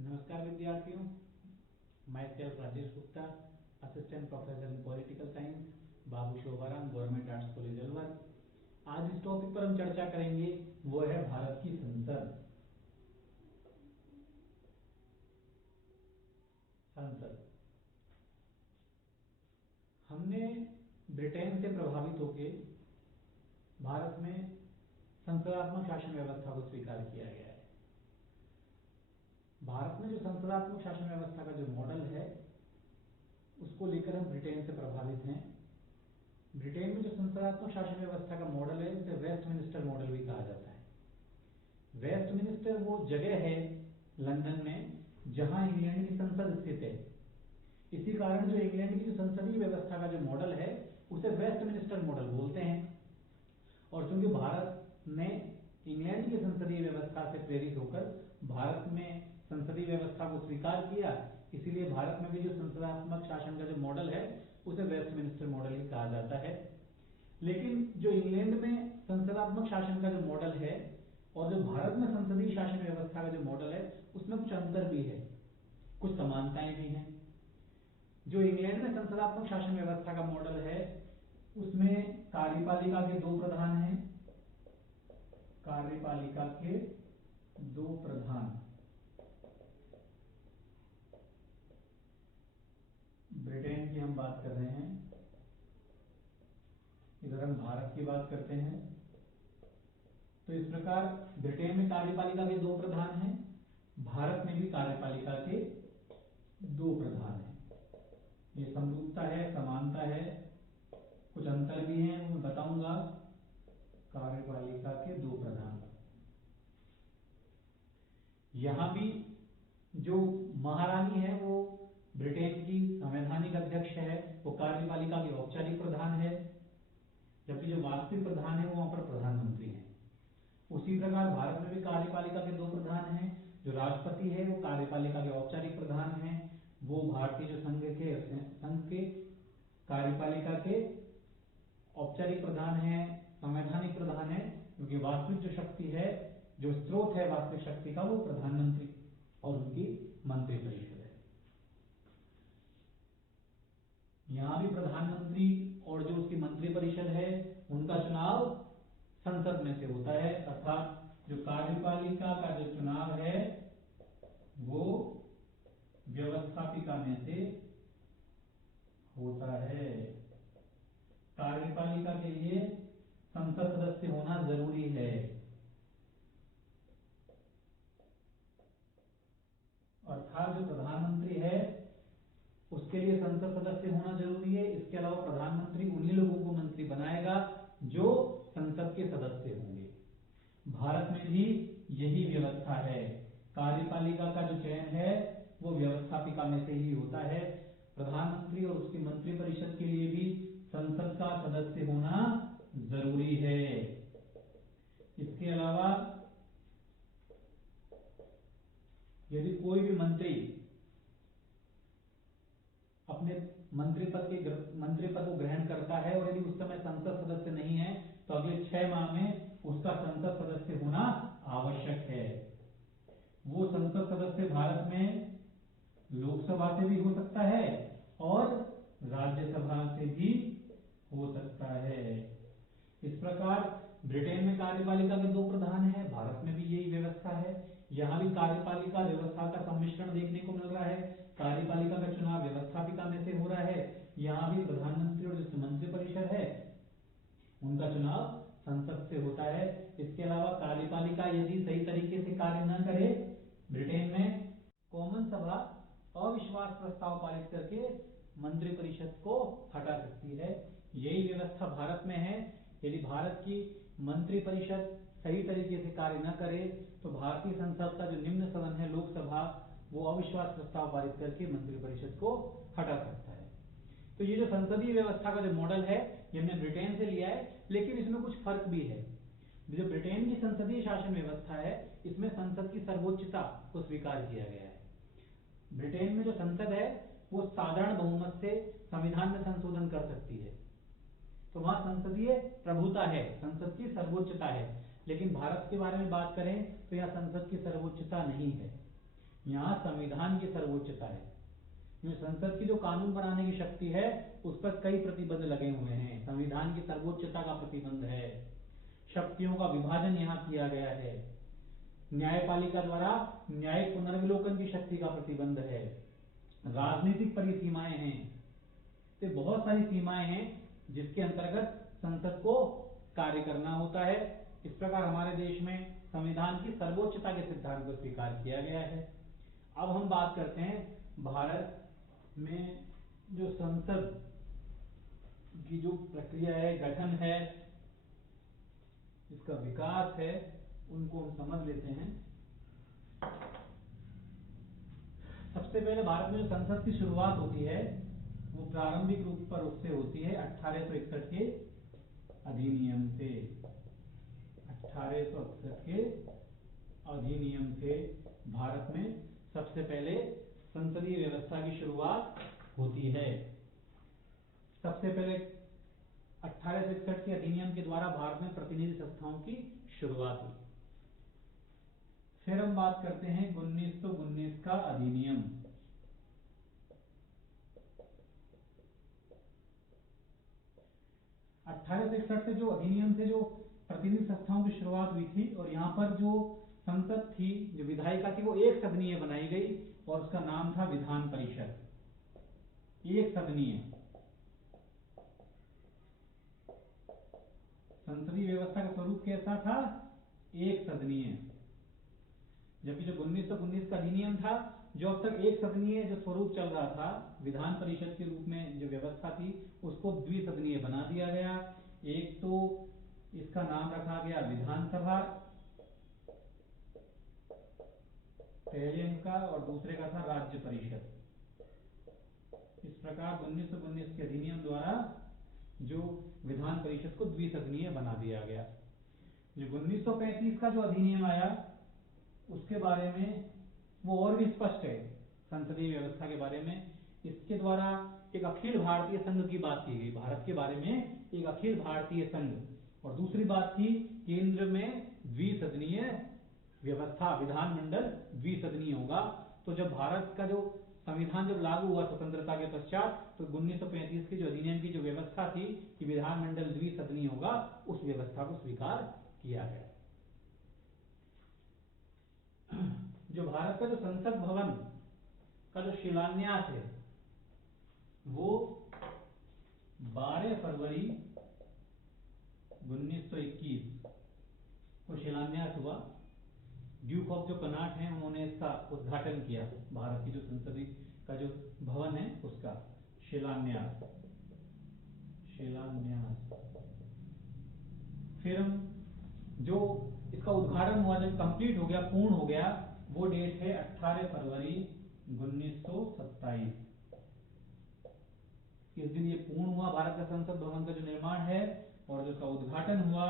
नमस्कार विद्यार्थियों, मैं self Rajesh Gupta, assistant professor in political science, Babu Shobharam government arts college Alwar. आज इस टॉपिक पर हम चर्चा करेंगे, वो है भारत की संसद। हमने ब्रिटेन से प्रभावित होकर भारत में संसदात्मक शासन व्यवस्था को स्वीकार किया गया है। भारत में जो संसदात्मक शासन व्यवस्था का जो मॉडल है, उसको लेकर हम ब्रिटेन से प्रभावित हैं। ब्रिटेन में जो संसदात्मक शासन व्यवस्था का मॉडल है, उसे वेस्टमिनिस्टर मॉडल भी कहा जाता है। वेस्टमिनिस्टर वो जगह है लंदन में जहां इंग्लैंड की संसद स्थित है। इसी कारण जो इंग्लैंड की जो संसदीय व्यवस्था का जो मॉडल है, उसे वेस्टमिनिस्टर मॉडल बोलते हैं। और चूंकि भारत ने इंग्लैंड की संसदीय व्यवस्था से प्रेरित होकर भारत में संसदीय व्यवस्था को स्वीकार किया, इसीलिए भारत में भी जो संसदात्मक शासन का जो मॉडल है, उसे वेस्टमिनिस्टर मॉडल ही कहा जाता है। लेकिन जो इंग्लैंड में संसदात्मक शासन का जो मॉडल है और जो भारत में संसदीय शासन व्यवस्था का जो मॉडल है, उसमें कुछ अंतर भी है, कुछ समानताएं भी हैं। जो इंग्लैंड में संसदात्मक शासन व्यवस्था का मॉडल है, उसमें कार्यपालिका के 2 प्रधान हैं। कार्यपालिका के 2 प्रधान। ब्रिटेन की हम बात कर रहे हैं, इधर हम भारत की बात करते हैं। तो इस प्रकार ब्रिटेन में कार्यपालिका के 2 प्रधान हैं, भारत में भी कार्यपालिका के 2 प्रधान हैं। ये समरूपता है, समानता है, कुछ अंतर भी हैं, वो मैं बताऊंगा। कार्यपालिका के 2 प्रधान। यहां भी जो महारानी है वो ब्रिटेन की संवैधानिक अध्यक्ष है, वो कार्यपालिका के औपचारिक प्रधान है, जबकि जो वास्तविक प्रधान है वो वहां पर प्रधानमंत्री है। उसी प्रकार भारत में भी कार्यपालिका के 2 प्रधान हैं। जो राष्ट्रपति है वो कार्यपालिका के औपचारिक प्रधान है, वो भारतीय जो संघ के कार्यपालिका के औपचारिक प्रधान है, संवैधानिक प्रधान है, क्योंकि वास्तविक जो शक्ति है, जो स्रोत है वास्तविक शक्ति का, वो प्रधानमंत्री और उनकी मंत्रिपरिषद है। यहां भी प्रधानमंत्री और जो उसकी मंत्रिपरिषद है, उनका चुनाव संसद में से होता है, अर्थात जो कार्यपालिका का जो चुनाव है वो व्यवस्थापिका में से होता है। कार्यपालिका के लिए संसद सदस्य होना जरूरी है। अर्थात जो प्रधानमंत्री है उसके लिए संसद सदस्य होना जरूरी है। इसके अलावा प्रधानमंत्री उन्हीं लोगों को मंत्री बनाएगा जो संसद के सदस्य होंगे। भारत में भी यही व्यवस्था है। कार्यपालिका का जो चयन है वो व्यवस्थापिका में से ही होता है। प्रधानमंत्री और उसकी मंत्रिपरिषद के लिए भी संसद का सदस्य होना जरूरी है। इसके अलावा यदि कोई भी मंत्री अपने मंत्री पद को ग्रहण करता है और यदि उस समय संसद सदस्य नहीं है, तो अगले 6 माह में उसका संसद सदस्य होना आवश्यक है। वो संसद सदस्य भारत में लोकसभा से भी हो सकता है और राज्यसभा से भी हो सकता है। इस प्रकार ब्रिटेन में कार्यपालिका के 2 प्रधान हैं, भारत में भी यही व्यवस्था है। यहां भी कार्यपालिका व्यवस्था का सम्मिश्रण देखने को मिल रहा है। कार्यपालिका का चुनाव व्यवस्थापिका में से हो रहा है। यहां भी प्रधानमंत्री और जो मंत्रिपरिषद है उनका चुनाव संसद से होता है। इसके अलावा कार्यपालिका यदि सही तरीके से कार्य न करे, ब्रिटेन में कॉमन सभा अविश्वास प्रस्ताव पारित करके मंत्रिपरिषद को हटा सकती है। यही व्यवस्था भारत में है। यदि भारत की मंत्रिपरिषद सही तरीके से कार्य न करे, तो भारतीय संसद का जो निम्न सदन है लोकसभा, वो अविश्वास प्रस्ताव पारित करके मंत्रिपरिषद को हटा सकता है। तो ये जो संसदीय व्यवस्था का जो मॉडल है, ये हमने ब्रिटेन से लिया है, लेकिन इसमें कुछ फर्क भी है। जो ब्रिटेन की संसदीय शासन व्यवस्था है, इसमें संसद की सर्वोच्चता को स्वीकार किया गया है। ब्रिटेन में जो संसद है वो साधारण बहुमत से संविधान में संशोधन कर सकती है, तो वहां संसदीय प्रभुता है, संसद की सर्वोच्चता है। लेकिन भारत के बारे में बात करें तो यह संसद की सर्वोच्चता नहीं है। यहाँ संविधान की सर्वोच्चता है। संसद की जो कानून बनाने की शक्ति है उस पर कई प्रतिबंध लगे हुए हैं। संविधान की सर्वोच्चता का प्रतिबंध है, शक्तियों का विभाजन यहाँ किया गया है, न्यायपालिका द्वारा न्यायिक पुनर्विलोकन की शक्ति का प्रतिबंध है, राजनीतिक परिसीमाएं हैं। तो बहुत सारी सीमाएं हैं जिसके अंतर्गत संसद को कार्य करना होता है। इस प्रकार हमारे देश में संविधान की सर्वोच्चता के सिद्धांत को स्वीकार किया गया है। अब हम बात करते हैं भारत में जो संसद की जो प्रक्रिया है, गठन है, इसका विकास है, उनको हम समझ लेते हैं। सबसे पहले भारत में जो संसद की शुरुआत होती है वो प्रारंभिक रूप पर उससे होती है 1861 के अधिनियम से। 1861 के अधिनियम से भारत में सबसे पहले संसदीय व्यवस्था की शुरुआत होती है। सबसे पहले 1861 के अधिनियम के द्वारा भारत में प्रतिनिधि संस्थाओं की शुरुआत हुई। फिर हम बात करते हैं 1919 का अधिनियम। 1861 से जो अधिनियम से जो प्रतिनिधि संस्थाओं की शुरुआत हुई थी और यहाँ पर जो संसद थी, जो विधायिका थी, वो एक सदनीय बनाई गई और उसका नाम था विधान परिषद। एक सदनीय संसदीय व्यवस्था का स्वरूप कैसा था? एक सदनीय। जबकि जो 1919 का अधिनियम था, जो अब तक एक सदनीय जो स्वरूप चल रहा था, विधान परिषद के रूप में जो व्यवस्था थी, उसको द्विसदनीय बना दिया गया। एक तो इसका नाम रखा गया विधानसभा पहले इनका, और दूसरे का था राज्य परिषद। इस प्रकार 1919 के अधिनियम द्वारा जो विधान परिषद को द्विसदनीय बना दिया गया। जो 1935 का जो अधिनियम आया उसके बारे में वो और भी स्पष्ट है संसदीय व्यवस्था के बारे में। इसके द्वारा एक अखिल भारतीय संघ की बात की गई, भारत के बारे में एक अखिल भारतीय संघ। और दूसरी बात थी केंद्र में द्विसदनीय व्यवस्था, विधानमंडल द्विसदनीय होगा। तो जब भारत का जो संविधान जब लागू हुआ स्वतंत्रता के पश्चात, तो 1935 के जो अधिनियम की जो व्यवस्था थी कि विधानमंडल द्विसदनीय होगा, उस व्यवस्था को स्वीकार किया गया। जो भारत का जो संसद भवन का जो शिलान्यास है वो 12 फरवरी 1921 को शिलान्यास हुआ। ड्यूक ऑफ जो कनाट है उन्होंने इसका उद्घाटन किया। भारत की जो संसदीय का जो भवन है उसका शिलान्यास। फिर हम जो इसका उद्घाटन हुआ, जब कंप्लीट हो गया, पूर्ण हो गया, वो डेट है 18 फरवरी 1927। इस दिन ये पूर्ण हुआ, भारत का संसद भवन का जो निर्माण है। और जो इसका उद्घाटन हुआ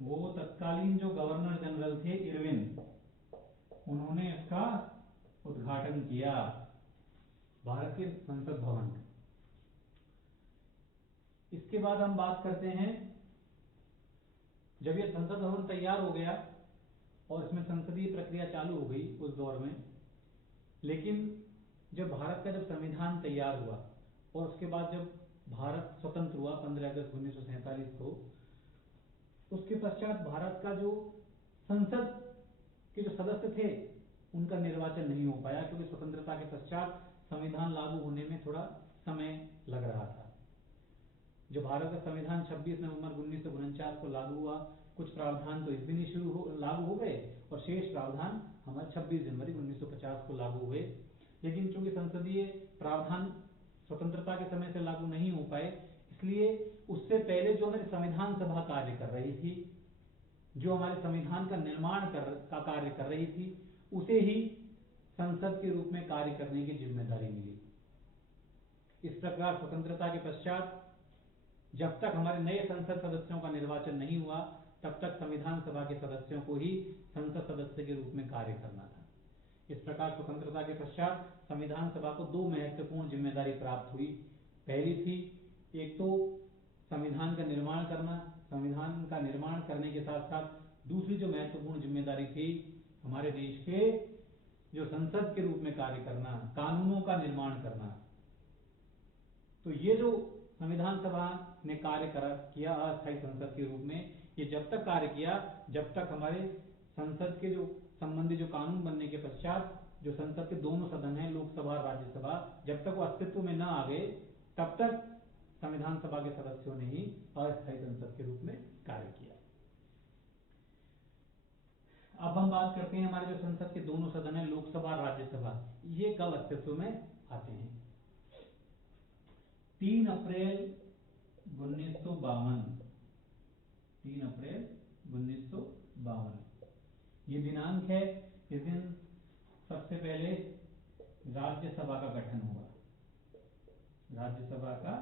वो तत्कालीन जो गवर्नर जनरल थे इरविन, उन्होंने इसका उद्घाटन किया, भारत के संसद भवन का। इसके बाद हम बात करते हैं, जब ये संसद भवन तैयार हो गया और इसमें संसदीय प्रक्रिया चालू हो गई उस दौर में, लेकिन जब भारत का जब संविधान तैयार हुआ और उसके बाद जब भारत स्वतंत्र हुआ 15 अगस्त 1947 को, उसके पश्चात भारत का जो संसद के जो सदस्य थे उनका निर्वाचन नहीं हो पाया, क्योंकि स्वतंत्रता के पश्चात संविधान लागू होने में थोड़ा समय लग रहा था। जो भारत का संविधान 26 नवंबर 1949 को लागू हुआ, कुछ प्रावधान तो इस दिन ही लागू हो गए और शेष प्रावधान हमारे 26 जनवरी 1950 को लागू हुए। लेकिन चूंकि संसदीय प्रावधान स्वतंत्रता के समय से लागू नहीं हो पाए, इसलिए उससे पहले जो हमारी संविधान सभा कार्य कर रही थी, जो हमारे संविधान का निर्माण का कार्य कर रही थी, उसे ही संसद के रूप में कार्य करने की जिम्मेदारी मिली। इस प्रकार स्वतंत्रता के पश्चात जब तक हमारे नए संसद सदस्यों का निर्वाचन नहीं हुआ, तब तक संविधान सभा के सदस्यों को ही संसद सदस्य के रूप में कार्य करना था। इस प्रकार स्वतंत्रता के पश्चात संविधान सभा को दो महत्वपूर्ण जिम्मेदारी प्राप्त हुई। पहली थी, एक तो संविधान का निर्माण करना, संविधान का निर्माण करने के साथ साथ दूसरी जो महत्वपूर्ण जिम्मेदारी थी, हमारे देश के संसद के रूप में कार्य करना, कानूनों का निर्माण करना। तो ये जो संविधान सभा ने कार्य किया अस्थायी संसद के रूप में, ये जब तक कार्य किया जब तक हमारे संसद के जो संबंधी जो कानून बनने के पश्चात जो संसद के दोनों सदन हैं, लोकसभा और राज्यसभा, जब तक वो अस्तित्व में न आ गए तब तक संविधान सभा के सदस्यों ने ही अस्थायी संसद के रूप में कार्य किया। अब हम बात करते हैं हमारे जो संसद के दोनों सदन हैं, लोकसभा और राज्यसभा, ये कब अस्तित्व में आते हैं। 3 अप्रैल 1952, 3 अप्रैल 1952 ये दिनांक है। इस दिन सबसे पहले राज्यसभा का गठन हुआ, राज्यसभा का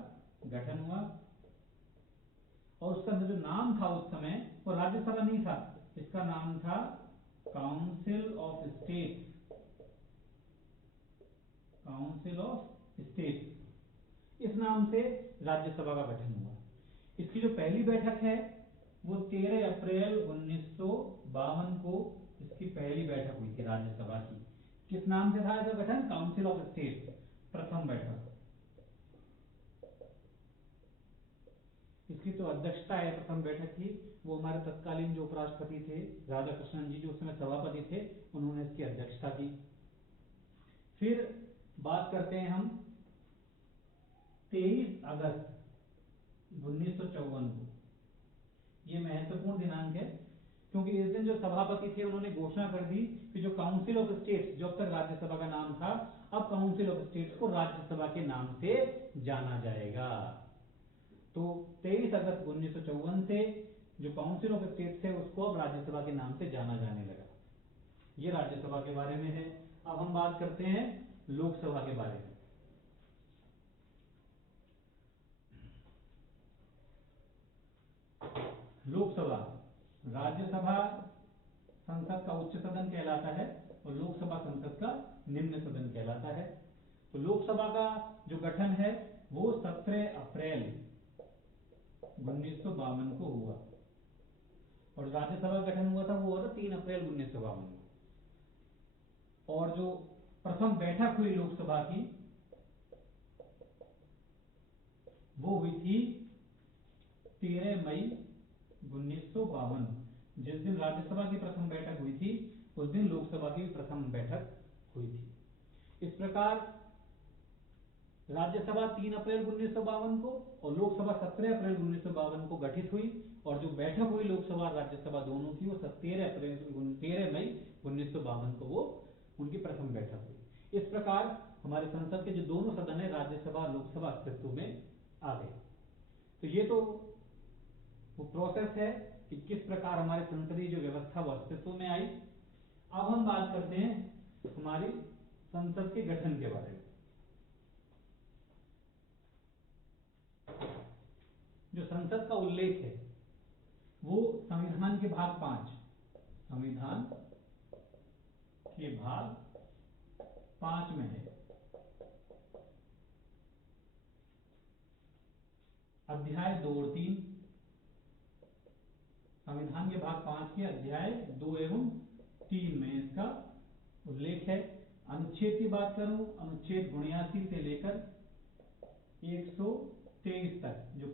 गठन हुआ। और उसका जो नाम था उस समय वो राज्यसभा नहीं था, इसका नाम था council of states, council of states. इस नाम से राज्यसभा का गठन हुआ। इसकी जो पहली बैठक है वो 13 अप्रैल 1952 को इसकी पहली बैठक हुई थी राज्यसभा की। किस नाम से था इसका गठन? काउंसिल ऑफ स्टेट्स, प्रथम बैठक। इसकी तो अध्यक्षता है प्रथम बैठक की, वो हमारे तत्कालीन जो उपराष्ट्रपति थे राधाकृष्णन जी, जो उस समय सभापति थे, उन्होंने इसकी अध्यक्षता की। फिर बात करते हैं हम 23 अगस्त 1954 को। ये महत्वपूर्ण दिनांक है क्योंकि इस दिन जो सभापति थे उन्होंने घोषणा कर दी कि जो काउंसिल ऑफ स्टेट्स, जो अब तक राज्यसभा का नाम था, अब काउंसिल ऑफ स्टेट्स को राज्यसभा के नाम से जाना जाएगा। तो 23 अगस्त 1954 से जो काउंसिल ऑफ स्टेट्स है उसको अब राज्यसभा के नाम से जाना जाने लगा। ये राज्यसभा के बारे में है। अब हम बात करते हैं लोकसभा के बारे में। लोकसभा, राज्यसभा संसद का उच्च सदन कहलाता है और लोकसभा संसद का निम्न सदन कहलाता है। तो लोकसभा का जो गठन है वो 17 अप्रैल 1952 को हुआ और राज्यसभा का गठन हुआ था वो हुआ था 3 अप्रैल 1952 को। और जो प्रथम बैठक हुई लोकसभा की वो हुई थी 13 मई 1952। जिस दिन राज्यसभा की प्रथम बैठक हुई थी उस दिन लोकसभा की प्रथम बैठक हुई थी। इस प्रकार राज्यसभा 3 अप्रैल 1952 को और लोकसभा 17 अप्रैल 1952 को गठित हुई और जो बैठक हुई लोकसभा और राज्यसभा दोनों की वो 13 मई 1952 को वो उनकी प्रथम बैठक हुई। इस प्रकार हमारे संसद के जो दोनों सदन है, राज्यसभा और लोकसभा, अस्तित्व में आ गए। तो ये तो वो प्रोसेस है कि किस प्रकार हमारे संसदीय जो व्यवस्था वो अस्तित्व में आई। अब हम बात करते हैं हमारी संसद के गठन के बारे में। जो संसद का उल्लेख है वो संविधान के भाग 5, संविधान के भाग 5 में है। अध्याय 2 और 3, संविधान के भाग 5 के अध्याय 2 एवं 3 में इसका उल्लेख है। अनुच्छेद की बात करूं, अनुच्छेद 79 से लेकर 123 तक, जो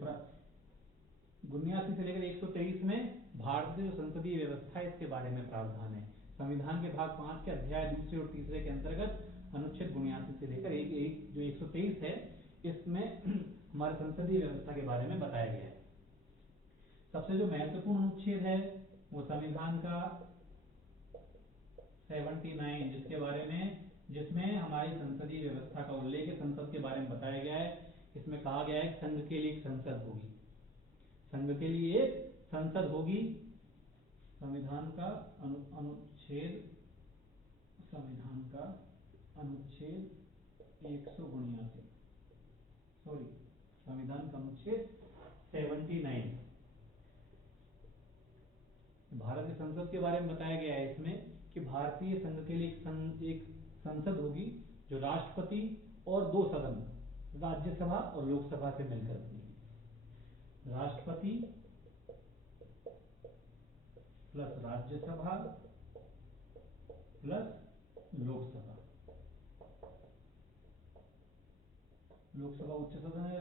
79 से लेकर 123 में भारतीय जो संसदीय व्यवस्था है इसके बारे में प्रावधान है। संविधान के भाग 5 के अध्याय 2 और 3 के अंतर्गत अनुच्छेद 79 से लेकर जो 123 है इसमें हमारे संसदीय व्यवस्था के बारे में बताया गया है। सबसे जो महत्वपूर्ण अनुच्छेद है वो संविधान का 79, जिसके बारे में, जिसमें हमारी संसदीय व्यवस्था का उल्लेख है, संसद के बारे में बताया गया है। इसमें कहा गया है संघ के लिए एक संसद होगी, संघ के लिए एक संसद होगी। संविधान का अनुच्छेद, संविधान का अनुच्छेद 179, सॉरी, संविधान का अनुच्छेद 79 भारत की संसद के बारे में बताया गया है इसमें कि भारतीय संघ के लिए एक संसद होगी जो राष्ट्रपति और 2 सदन, राज्यसभा और लोकसभा से मिलकर बनेगी। राष्ट्रपति प्लस राज्यसभा प्लस लोकसभा उच्च सदन है,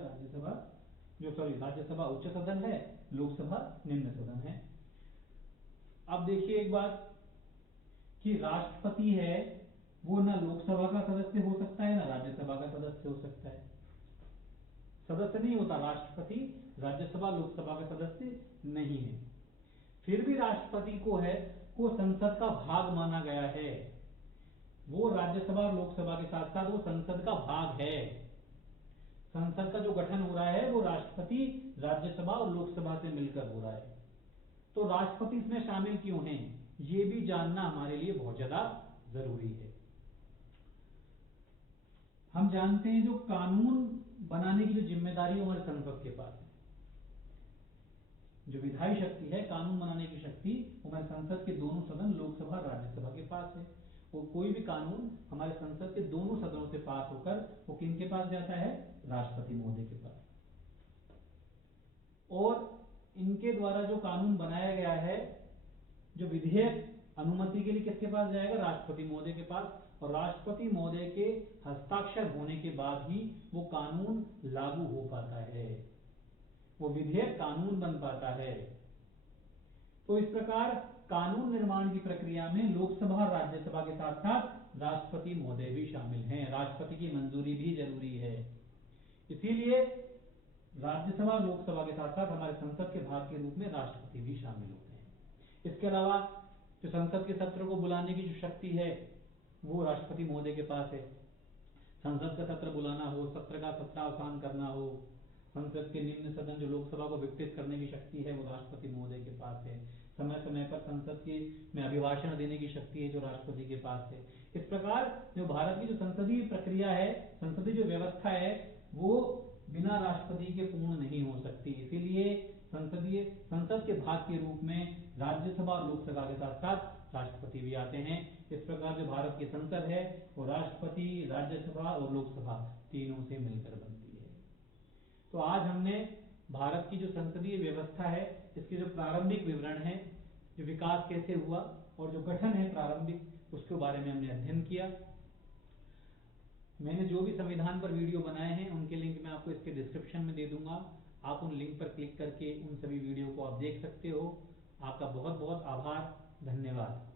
राज्यसभा उच्च सदन है, लोकसभा निम्न सदन है। अब देखिए एक बात कि राष्ट्रपति है वो ना लोकसभा का सदस्य हो सकता है ना राज्यसभा का सदस्य हो सकता है, सदस्य नहीं होता राष्ट्रपति, राज्यसभा लोकसभा का सदस्य नहीं है। फिर भी राष्ट्रपति को है वो संसद का भाग माना गया है, वो राज्यसभा और लोकसभा के साथ साथ वो संसद का भाग है। संसद का जो गठन हो रहा है वो राष्ट्रपति, राज्यसभा और लोकसभा से मिलकर हो रहा है। तो राष्ट्रपति इसमें शामिल क्यों हैं, ये भी जानना हमारे लिए बहुत ज्यादा जरूरी है। हम जानते हैं जो कानून बनाने की जो जिम्मेदारी हमारे संसद के पास है, जो विधायी शक्ति है, कानून बनाने की शक्ति हमारे संसद के दोनों सदन लोकसभा और राज्यसभा के पास है। वो कोई भी कानून हमारे संसद के दोनों सदनों से पास होकर वो किनके पास जाता है, राष्ट्रपति महोदय के पास। और इनके द्वारा जो कानून बनाया गया है, जो विधेयक अनुमति के लिए किसके पास जाएगा, राष्ट्रपति महोदय के पास। और राष्ट्रपति महोदय के हस्ताक्षर होने के बाद ही वो कानून लागू हो पाता है, वो विधेयक कानून बन पाता है। तो इस प्रकार कानून निर्माण की प्रक्रिया में लोकसभा और राज्यसभा के साथ साथ राष्ट्रपति महोदय भी शामिल हैं, राष्ट्रपति की मंजूरी भी जरूरी है। इसीलिए राज्यसभा लोकसभा के साथ साथ हमारे संसद के भाग के रूप में राष्ट्रपति भी शामिल होते हैं। इसके अलावा जो संसद के सत्र को बुलाने की जो शक्ति है वो राष्ट्रपति महोदय के पास है। संसद का सत्र बुलाना हो, सत्र का सत्रावसान करना हो, संसद के निम्न सदन जो लोकसभा को विकसित करने की शक्ति है वो राष्ट्रपति महोदय के पास है। समय समय पर संसद के में अभिभाषण देने की शक्ति है जो राष्ट्रपति के पास है। इस प्रकार जो भारत की जो संसदीय प्रक्रिया है, संसदीय जो व्यवस्था है, वो बिना राष्ट्रपति के पूर्ण नहीं हो सकती। इसीलिए संसद के भाग के रूप में राज्यसभा और लोकसभा के साथ साथ राष्ट्रपति भी आते हैं। इस प्रकार जो भारत की संसद है वो राष्ट्रपति, राज्यसभा और लोकसभा तीनों से मिलकर बनती है। तो आज हमने भारत की जो संसदीय व्यवस्था है, इसके जो प्रारंभिक विवरण है, जो विकास कैसे हुआ और जो गठन है प्रारंभिक, उसके बारे में हमने अध्ययन किया। मैंने जो भी संविधान पर वीडियो बनाए हैं उनके लिंक मैं आपको इसके डिस्क्रिप्शन में दे दूंगा। आप उन लिंक पर क्लिक करके उन सभी वीडियो को आप देख सकते हो। आपका बहुत बहुत आभार, धन्यवाद।